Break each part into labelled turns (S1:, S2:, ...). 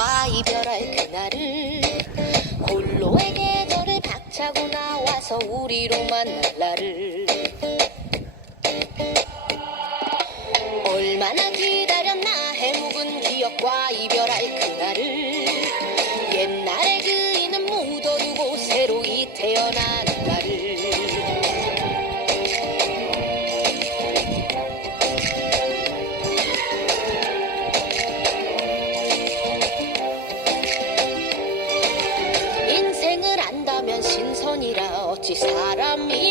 S1: 이별할 그날을. 홀로의 계절을 박차고 나와서 우리로 만날 날을. 얼마나 기다렸나 해묵은 기억과 이별할 그날을. 옛날의 그이는 묻어두고 새로이 태어나 신선이라 어찌 사람이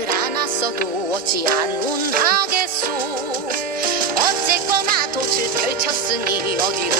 S1: 희망을 안았어도 어찌 안온하겠소 어쨌거나 돛을 펼쳤으니 어디로든 떠